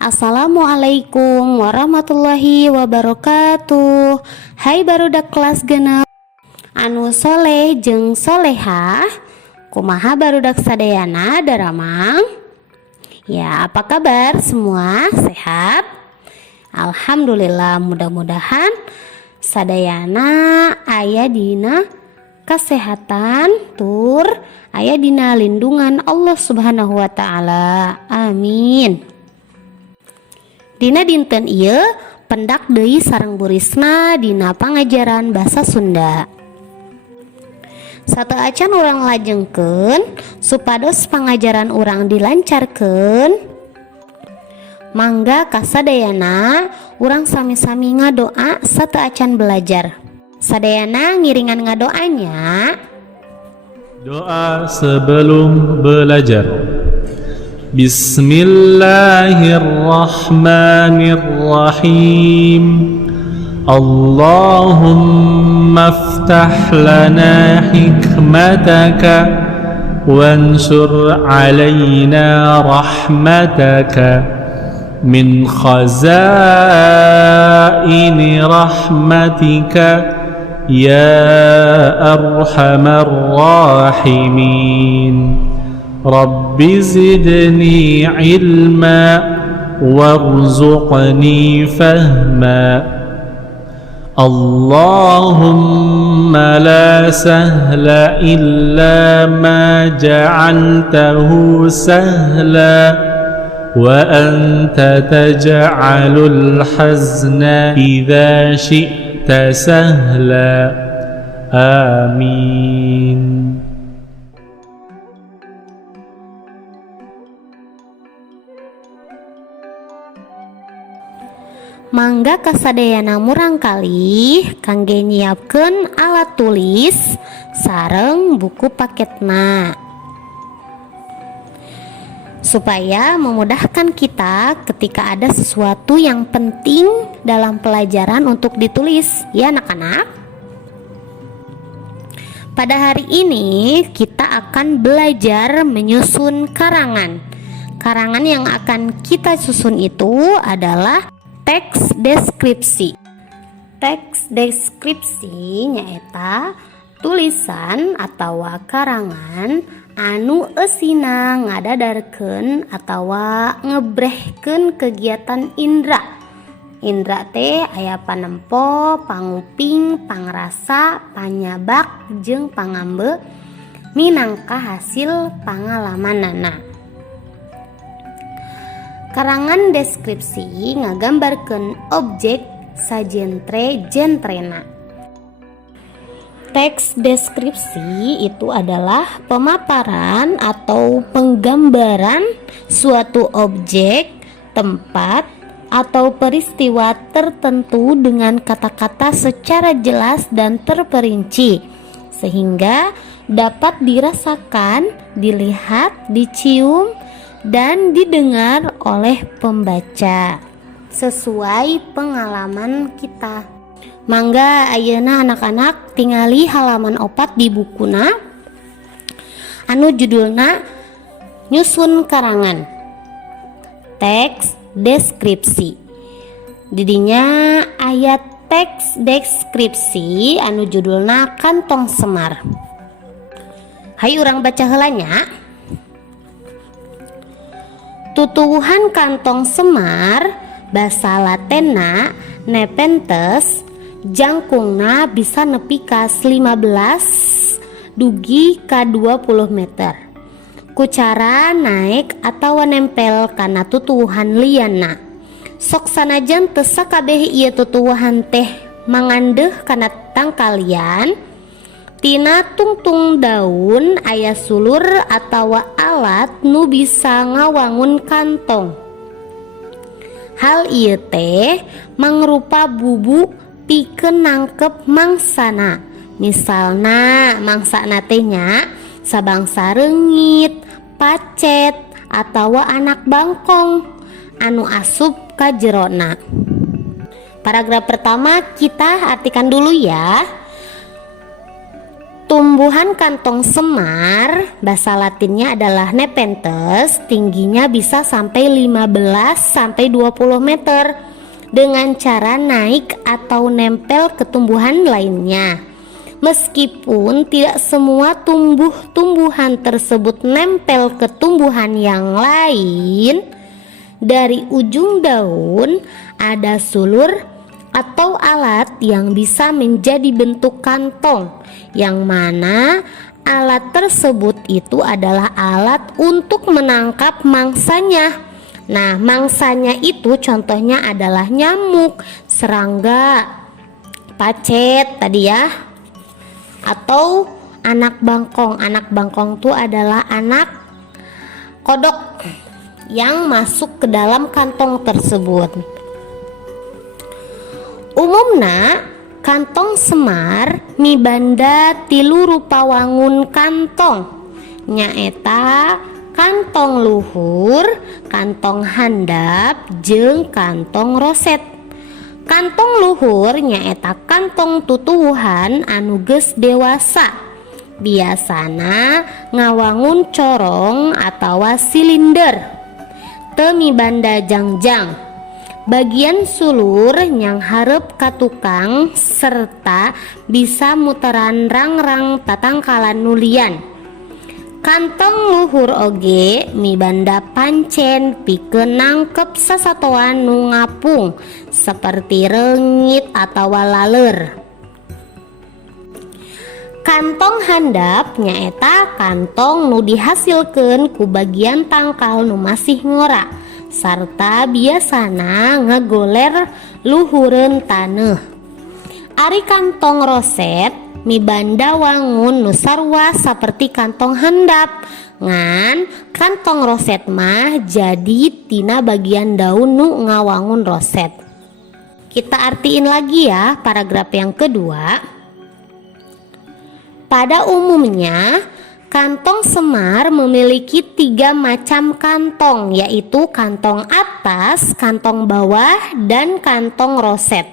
Assalamualaikum warahmatullahi wabarakatuh. Hai barudak kelas genep anu soleh jeung solehah, kumaha barudak sadayana daramang? Ya, apa kabar semua? Sehat? Alhamdulillah, mudah-mudahan sadayana aya dina kesehatan tur aya dina lindungan Allah Subhanahu wa taala. Amin. Dina dinten ieu pendak deui sareng burisna dina pangajaran basa Sunda. Satu acan urang lajengkeun supados pangajaran urang dilancarkeun. Mangga kasadayana urang sami-sami ngadoa satu acan belajar. Sadayana ngiringan ngadoanya. Doa sebelum belajar. Bismillahirrahmanirrahim. Allahumma aftah lana hikmataka wansur alayna rahmataka min khazaini rahmatika ya arhamar rahimin. Rabbi zidni ilma warzuqni fahma. Allahumma la sahla illa ma ja'altahu sahla wa anta taj'alul hazna idza syi'ta sahla. Amin. Mangga kasadayana murangkali kangge nyiapkeun alat tulis sareng buku paketna supaya memudahkan kita ketika ada sesuatu yang penting dalam pelajaran untuk ditulis, ya anak-anak. Pada hari ini kita akan belajar menyusun karangan. Karangan yang akan kita susun itu adalah teks deskripsi. Teks deskripsi nyaeta tulisan atau karangan anu eusina ngadadarkeun atau ngebrehkeun kegiatan indra. Indra teh aya panempo, panguping, pangrasa, panyabak, jeung pangambe minangka hasil pangalamanana. Karangan deskripsi ngagambarkeun objek sajentre-jentrena. Teks deskripsi itu adalah pemaparan atau penggambaran suatu objek, tempat, atau peristiwa tertentu dengan kata-kata secara jelas dan terperinci sehingga dapat dirasakan, dilihat, dicium, dan didengar oleh pembaca sesuai pengalaman kita. Mangga ayeuna anak-anak tingali halaman 4 di bukuna anu judulna nyusun karangan teks deskripsi. Didinya ayat teks deskripsi anu judulna kantong semar. Hayu urang baca heulanya. Tutuwuhan kantong semar basa Latenna nepenthes, jangkungna bisa nepi ka 15 dugi ka 20 meter. Kucara naik atau nempel kana tutuwuhan lianna. Sok sanajan teu sakabeh ieu tutuwuhan teh mangandeuh kana tangkalian, tina tungtung daun aya sulur atawa alat nu bisa ngawangun kantong. Hal ieu teh mangrupa bubuk pikeun nangkep mangsana. Misalna mangsana teh nya sabangsa reungit, pacet, atawa anak bangkong anu asup ka jerona. Paragraf pertama kita artikan dulu ya. Tumbuhan kantong semar, bahasa Latinnya adalah Nepenthes, tingginya bisa sampai 15 sampai 20 meter dengan cara naik atau nempel ke tumbuhan lainnya. Meskipun tidak semua tumbuhan tersebut nempel ke tumbuhan yang lain, dari ujung daun ada sulur atau alat yang bisa menjadi bentuk kantong, yang mana alat tersebut itu adalah alat untuk menangkap mangsanya. Nah, mangsanya itu contohnya adalah nyamuk, serangga, pacet tadi ya, atau anak bangkong. Anak bangkong itu adalah anak kodok yang masuk ke dalam kantong tersebut. Umumna kantong semar mibanda tilu rupa wangun kantong, nyaeta kantong luhur, kantong handap, jeung kantong roset. Kantong luhur nyaeta kantong tutuwuhan anu geus dewasa, biasana ngawangun corong atawa silinder, teu mibanda jangjang. Bagian sulur yang hareup ka tukang serta bisa muteran rang-rang tatangkalan nulian. Kantong luhur oge mibanda pancen pikeun nangkep sasatoan nu ngapung seperti reungit atawa laleur. Kantong handap nyaeta kantong nu dihasilkeun ku bagian tangkal nu masih ngora sarta biasana ngegoler luhureun taneuh. Ari kantong roset mibanda wangun nu sarua saperti kantong handap, ngan kantong roset mah jadi tina bagian daun nu ngawangun roset. Kita artiin lagi ya paragraf yang kedua. Pada umumnya kantong semar memiliki 3 macam kantong, yaitu kantong atas, kantong bawah, dan kantong roset.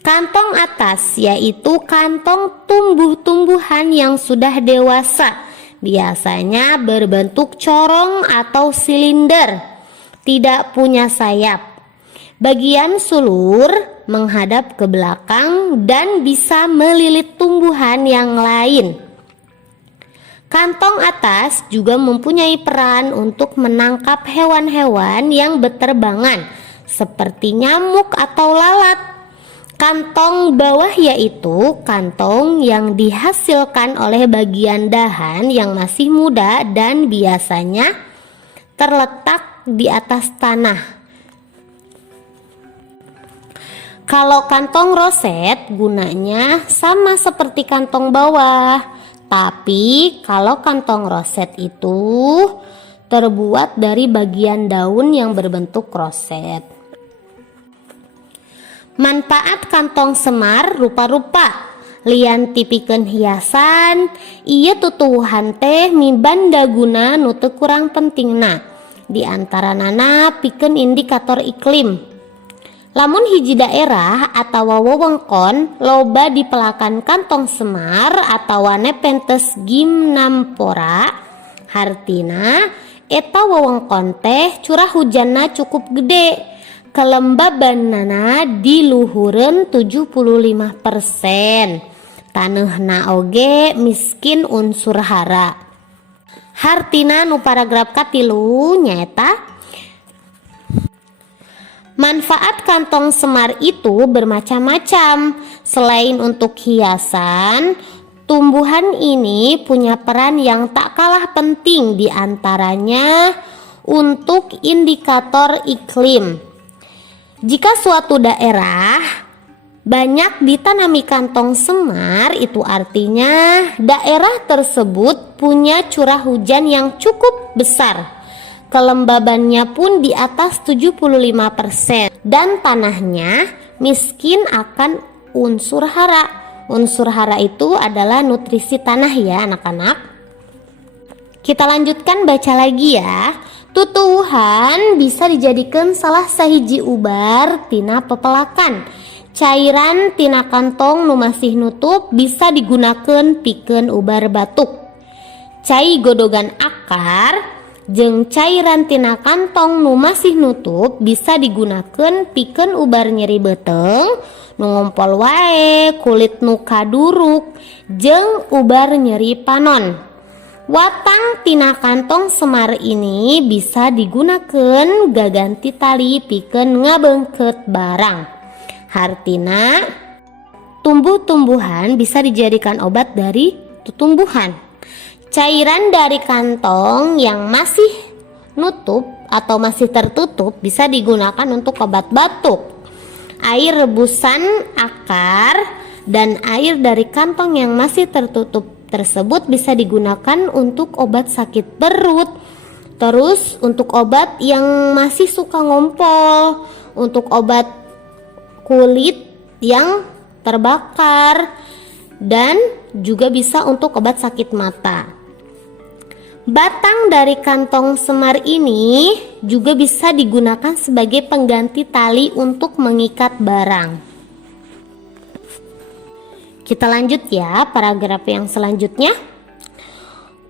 Kantong atas yaitu kantong tumbuh-tumbuhan yang sudah dewasa, biasanya berbentuk corong atau silinder, tidak punya sayap. Bagian sulur menghadap ke belakang dan bisa melilit tumbuhan yang lain. Kantong atas juga mempunyai peran untuk menangkap hewan-hewan yang berterbangan seperti nyamuk atau lalat. Kantong bawah yaitu kantong yang dihasilkan oleh bagian dahan yang masih muda dan biasanya terletak di atas tanah. Kalau kantong roset gunanya sama seperti kantong bawah. Tapi kalau kantong roset itu terbuat dari bagian daun yang berbentuk roset. Manfaat kantong semar rupa-rupa. Lian tipikeun hiasan, ieu tutuwuhan teh mibanda guna nu teu kurang pentingna. Di antaranana pikeun indikator iklim. Lamun hiji daerah atawa wewengkon loba dipelakan kantong semar atawa Nepenthes gymnampora, hartina eta wewengkon teh curah hujanna cukup gede, kelembabanana di luhureun 75%. Taneuhna oge miskin unsur hara. Hartina nu paragraf katilu nyaeta manfaat kantong semar itu bermacam-macam. Selain untuk hiasan, tumbuhan ini punya peran yang tak kalah penting, diantaranya untuk indikator iklim. Jika suatu daerah banyak ditanami kantong semar, itu artinya daerah tersebut punya curah hujan yang cukup besar. Kelembabannya pun di atas 75% dan tanahnya miskin akan unsur hara. Unsur hara itu adalah nutrisi tanah ya anak-anak. Kita lanjutkan baca lagi ya. Tutuwuhan bisa dijadikan salah sahiji ubar tina pepelakan. Cairan tina kantong nu masih nutup bisa digunakan pikeun ubar batuk. Cai godogan akar jeung cairan tina kantong nu masih nutup bisa digunakan pikeun ubar nyeri beuteng, nu ngompol wae, kulit nu kaduruk, jeung ubar nyeri panon. Watang tina kantong semar ini bisa digunakan gaganti tali pikeun ngabeungkeut barang. Hartina, tumbuh-tumbuhan bisa dijadikan obat dari tumbuhan. Cairan dari kantong yang masih nutup atau masih tertutup bisa digunakan untuk obat batuk. Air rebusan akar dan air dari kantong yang masih tertutup tersebut bisa digunakan untuk obat sakit perut. Terus untuk obat yang masih suka ngompol, untuk obat kulit yang terbakar, dan juga bisa untuk obat sakit mata. Batang dari kantong semar ini juga bisa digunakan sebagai pengganti tali untuk mengikat barang. Kita lanjut ya paragraf yang selanjutnya.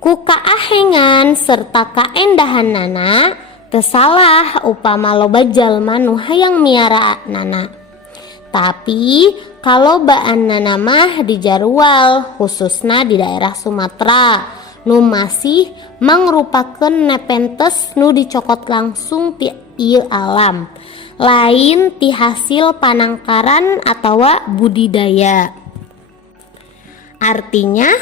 Ku kaahengan serta kaendahanana teu salah upama loba jalma nu hayang miara nana. Tapi kalau ba'annana mah di Jarwal, khususna di daerah Sumatera, nu masih mangrupakeun nepentes nu dicokot langsung ti ieu alam, lain ti hasil panangkaran atawa budidaya. Artinya,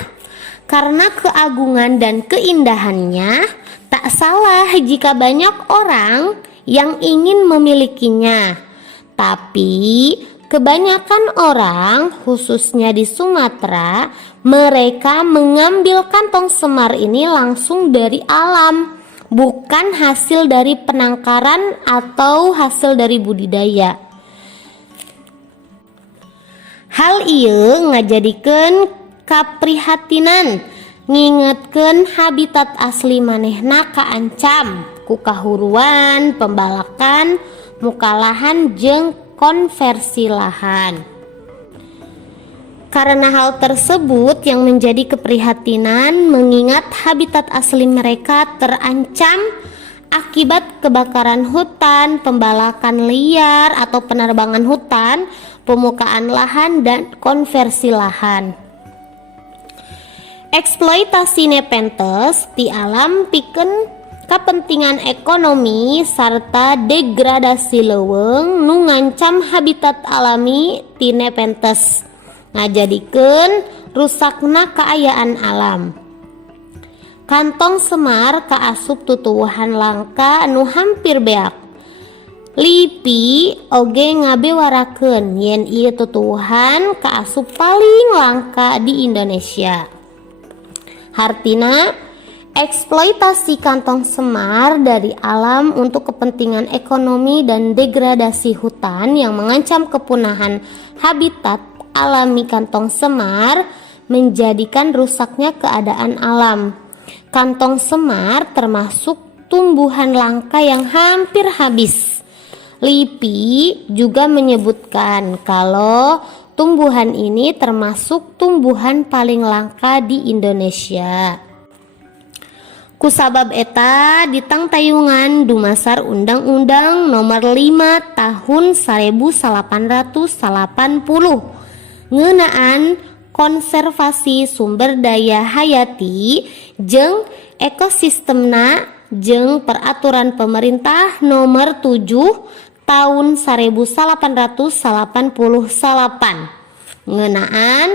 karena keagungan dan keindahannya, tak salah jika banyak orang yang ingin memilikinya. Tapi kebanyakan orang, khususnya di Sumatera, mereka mengambil kantong semar ini langsung dari alam, bukan hasil dari penangkaran atau hasil dari budidaya. Hal ieu ngajadikeun kaprihatinan, ngingetkeun habitat asli manehna kaancam ku kahuruan, pembalakan, mukalahan jeung konversi lahan. Karena hal tersebut yang menjadi keprihatinan mengingat habitat asli mereka terancam akibat kebakaran hutan, pembalakan liar atau penerbangan hutan, pemukaan lahan, dan konversi lahan. Eksploitasi nepentes ti alam pikeun kapentingan ekonomi sarta degradasi leuweung nu ngancam habitat alami ti nepentes, ngajadikeun rusakna kaayaan alam. Kantong semar kaasup tutuwuhan langka anu hampir beak. LIPI oge ngabewarakeun yen ieu tutuwuhan kaasup paling langka di Indonesia. Hartina, eksploitasi kantong semar dari alam untuk kepentingan ekonomi dan degradasi hutan yang mengancam kepunahan habitat alami kantong semar menjadikan rusaknya keadaan alam. Kantong semar termasuk tumbuhan langka yang hampir habis. LIPI juga menyebutkan kalau tumbuhan ini termasuk tumbuhan paling langka di Indonesia. Kusabab eta ditang tayungan dumasar Undang-Undang Nomor 5 Tahun 1880 ngeunaan konservasi sumber daya hayati jeung ekosistemna jeung peraturan pemerintah Nomor 7 Tahun 1888 ngeunaan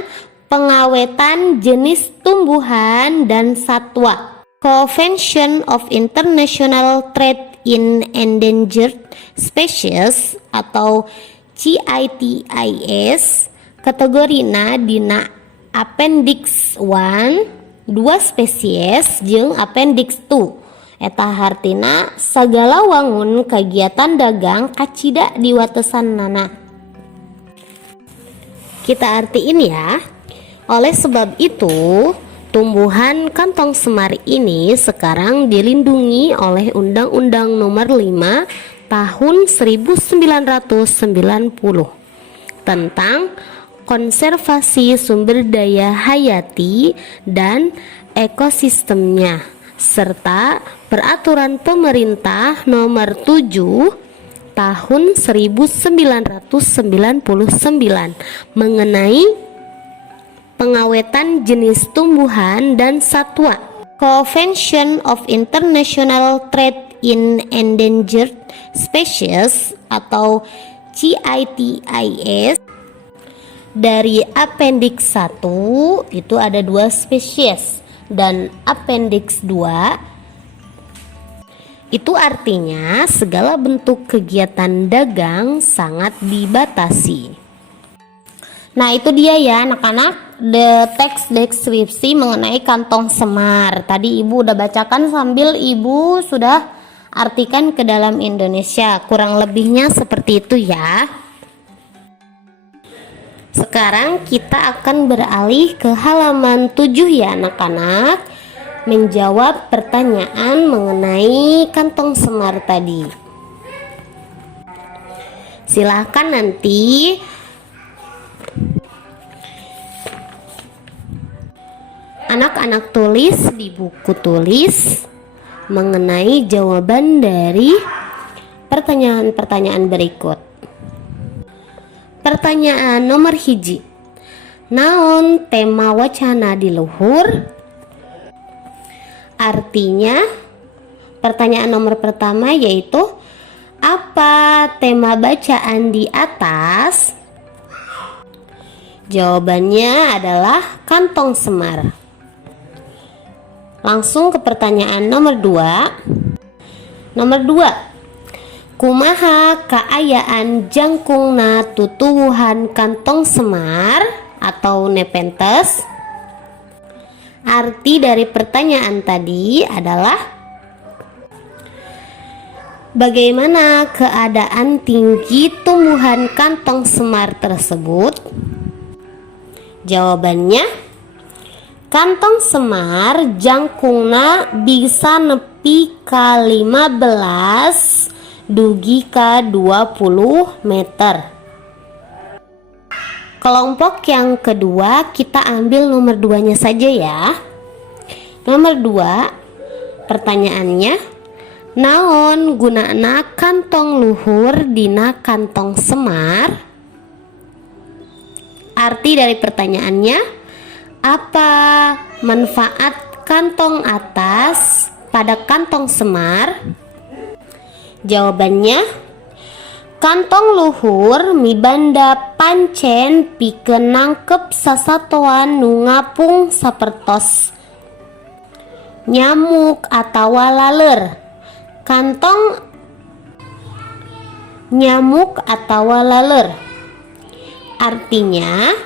pengawetan jenis tumbuhan dan satwa. Convention of International Trade in Endangered Species atau CITES kategorina dina Appendix 1 2 spesies jeung Appendix 2. Eta hartina sagala wangun kegiatan dagang kacida di watesannana. Kita artiin ya. Oleh sebab itu, tumbuhan kantong semar ini sekarang dilindungi oleh Undang-Undang Nomor 5 Tahun 1990 tentang konservasi sumber daya hayati dan ekosistemnya, serta Peraturan Pemerintah Nomor 7 Tahun 1999 mengenai pengawetan jenis tumbuhan dan satwa. Convention of International Trade in Endangered Species atau CITES. Dari Appendix 1 itu ada 2 spesies, dan Appendix 2 itu artinya segala bentuk kegiatan dagang sangat dibatasi. Nah, itu dia ya anak-anak, the teks deskripsi mengenai kantong semar. Tadi Ibu udah bacakan sambil Ibu sudah artikan ke dalam Indonesia. Kurang lebihnya seperti itu ya. Sekarang kita akan beralih ke halaman 7 ya anak-anak, menjawab pertanyaan mengenai kantong semar tadi. Silahkan nanti anak-anak tulis di buku tulis mengenai jawaban dari pertanyaan-pertanyaan berikut. Pertanyaan nomor 1. Naon tema wacana di luhur? Artinya, pertanyaan nomor pertama yaitu apa tema bacaan di atas? Jawabannya adalah kantong semar. Langsung ke pertanyaan nomor 2. Nomor 2. Kumaha kaayaan jangkungna tutuwuhan kantong semar atau Nepenthes? Arti dari pertanyaan tadi adalah bagaimana keadaan tinggi tumbuhan kantong semar tersebut? Jawabannya, kantong semar jangkungna bisa nepi ka 15 dugi ka 20 meter. Kelompok yang kedua kita ambil nomor 2-nya saja ya. Nomor 2, pertanyaannya, naon gunana kantong luhur dina kantong semar? Arti dari pertanyaannya, apa manfaat kantong atas pada kantong semar? Jawabannya, kantong luhur mibanda pancen pikeun nangkep sasatoan nu ngapung sapertos nyamuk atawa laler. Kantong nyamuk atawa laler artinya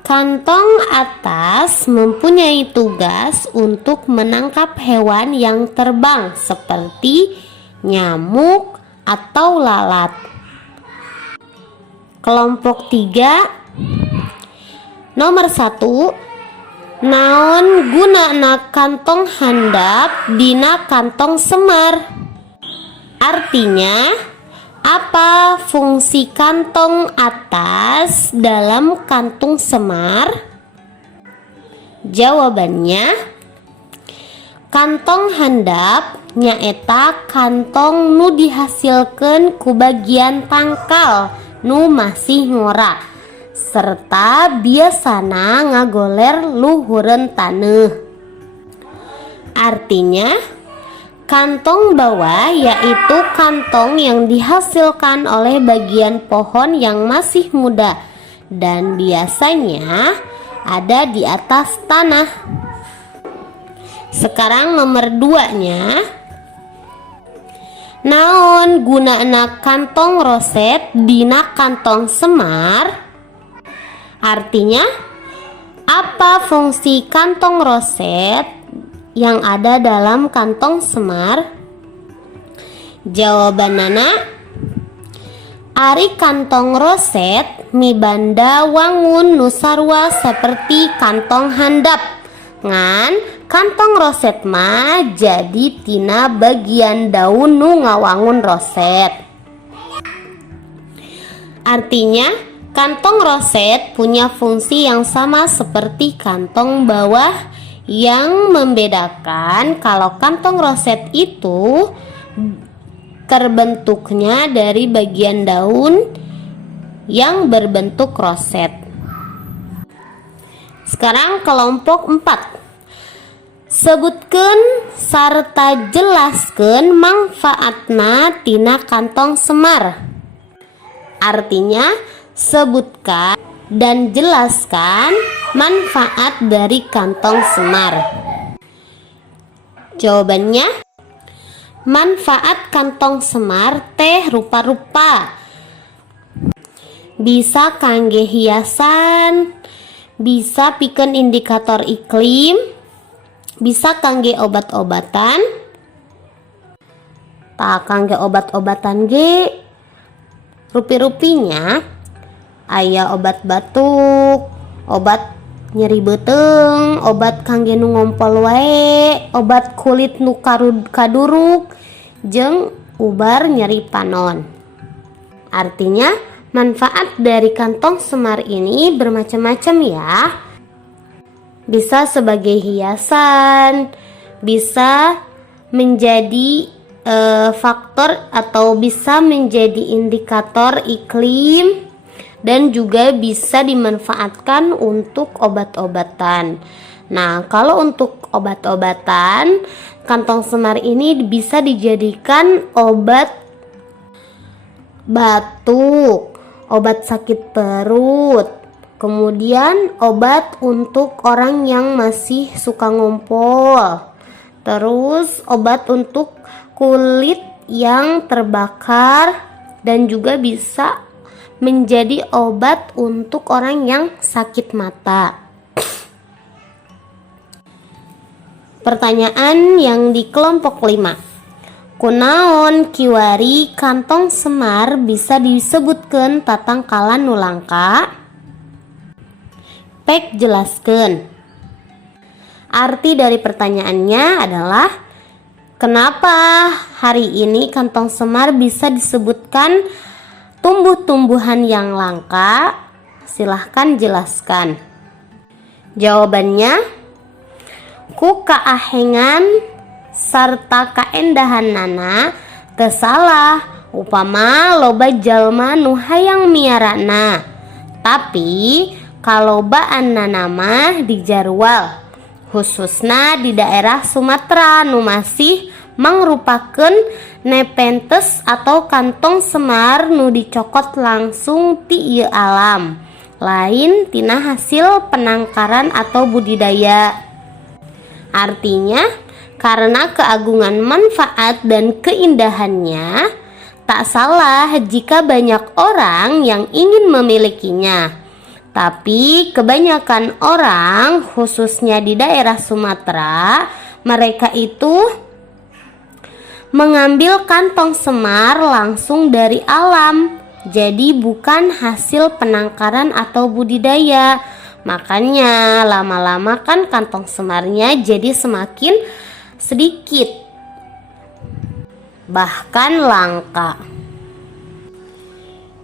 kantong atas mempunyai tugas untuk menangkap hewan yang terbang seperti nyamuk atau lalat. Kelompok 3. Nomor 1. Naon gunana kantong handap dina kantong semar? Artinya, apa fungsi kantong atas dalam kantung semar? Jawabannya, kantong handap nyaeta kantong nu dihasilkeun ku bagian tangkal nu masih ngora serta biasana ngagoler luhureun taneuh. Artinya, kantong bawah yaitu kantong yang dihasilkan oleh bagian pohon yang masih muda dan biasanya ada di atas tanah. Sekarang nomor 2-nya. Naon gunana kantong roset dina kantong semar? Artinya, apa fungsi kantong roset yang ada dalam kantong semar? Jawabanana, ari kantong roset mibanda wangun nu sarua saperti kantong handap. Ngan kantong roset mah jadi tina bagian daun nu ngawangun roset. Artinya, Kantong roset punya fungsi yang sama seperti kantong bawah, yang membedakan kalau kantong roset itu terbentuknya dari bagian daun yang berbentuk roset. Sekarang kelompok 4. Sebutkeun sarta jelaskeun manfaatna tina kantong semar. Artinya, sebutkan dan jelaskan manfaat dari kantong semar. Jawabannya, manfaat kantong semar teh rupa-rupa. Bisa kangge hiasan, bisa pikeun indikator iklim, bisa kangge obat-obatan. Tak kangge obat-obatan ge rupi-rupinya aya obat batuk, obat nyeri beuteung, obat kangge nu ngompol wae, obat kulit nu kaduruk, jeung ubar nyeri panon. Artinya, manfaat dari kantong semar ini bermacam-macam ya. Bisa sebagai hiasan, bisa menjadi faktor atau bisa menjadi indikator iklim, dan juga bisa dimanfaatkan untuk obat-obatan. Nah, kalau untuk obat-obatan, kantong semar ini bisa dijadikan obat batuk, obat sakit perut, kemudian obat untuk orang yang masih suka ngompol, terus obat untuk kulit yang terbakar, dan juga bisa menjadi obat untuk orang yang sakit mata. Pertanyaan yang di kelompok 5. Kunaon kiwari kantong semar bisa disebutkeun tatangkalan nu langka? Pek jelaskeun. Arti dari pertanyaannya adalah, kenapa hari ini kantong semar bisa disebutkan tumbuh-tumbuhan yang langka? Silahkan jelaskan. Jawabannya, ku kaahengan sarta kaendahannana teu salah upama loba jalma nu hayang miarana, tapi kalobaannana mah dijarwal, khususna di daerah Sumatera nu masih mangrupakeun nepenthes atau kantong semar nu dicokot langsung ti ieu alam, lain tina hasil penangkaran atau budidaya. Artinya, karena keagungan manfaat dan keindahannya, tak salah jika banyak orang yang ingin memilikinya. Tapi kebanyakan orang, khususnya di daerah Sumatera, mereka itu mengambil kantong semar langsung dari alam, jadi bukan hasil penangkaran atau budidaya. Makanya lama-lama kan kantong semarnya jadi semakin sedikit, bahkan langka.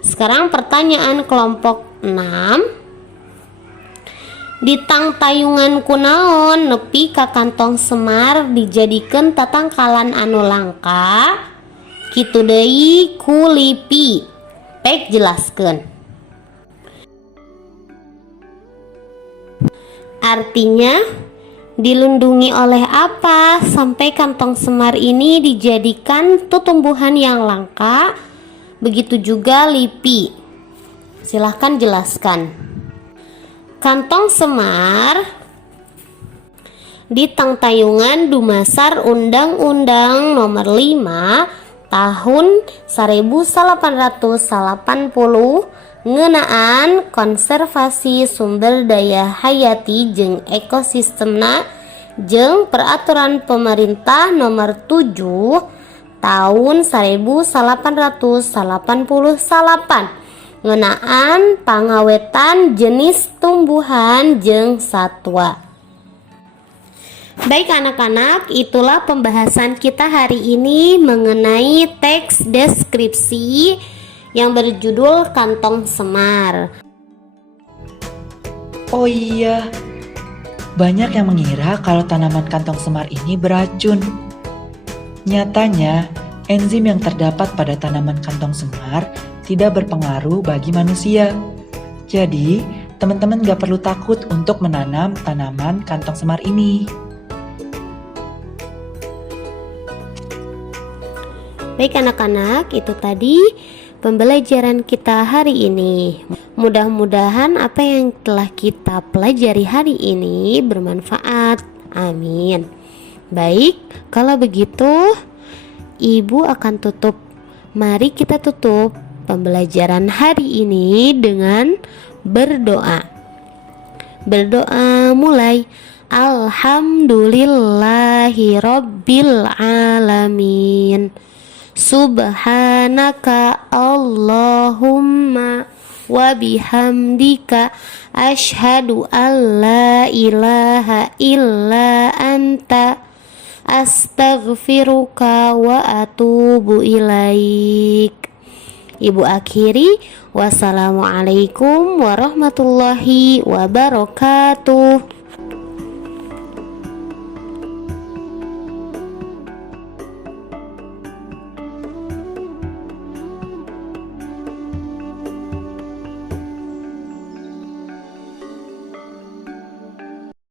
Sekarang pertanyaan kelompok 6. Di tangtayungan kunaon nepi ka kantong semar dijadikeun tatangkalan anu langka? Kitu deui ku lipi. Pek jelaskeun. Artinya, dilindungi oleh apa sampai kantong semar ini dijadikan tumbuhan yang langka? Begitu juga lipi. Silahkan jelaskan. Kantong semar di tangtayungan dumasar Undang-Undang Nomor 5 Tahun 1880 ngeunaan konservasi sumber daya hayati jeung ekosistemna jeung peraturan pemerintah nomor 7 tahun 1888 ngeunaan pangawetan jenis tumbuhan jeung satwa. Baik anak-anak, itulah pembahasan kita hari ini mengenai teks deskripsi yang berjudul Kantong Semar. Oh iya, banyak yang mengira kalau tanaman kantong semar ini beracun. Nyatanya, enzim yang terdapat pada tanaman kantong semar tidak berpengaruh bagi manusia. Jadi, teman-teman gak perlu takut untuk menanam tanaman kantong semar ini. Baik anak-anak, itu tadi pembelajaran kita hari ini. Mudah-mudahan apa yang telah kita pelajari hari ini bermanfaat. Amin. Baik, kalau begitu Ibu akan tutup. Mari kita tutup pembelajaran hari ini dengan berdoa. Berdoa mulai. Alhamdulillahi Rabbil Alamin. Subhanaka Allahumma wa bihamdika asyhadu an la ilaha illa anta astaghfiruka wa atubu ilaik. Ibu akhiri, wassalamualaikum warahmatullahi wabarakatuh.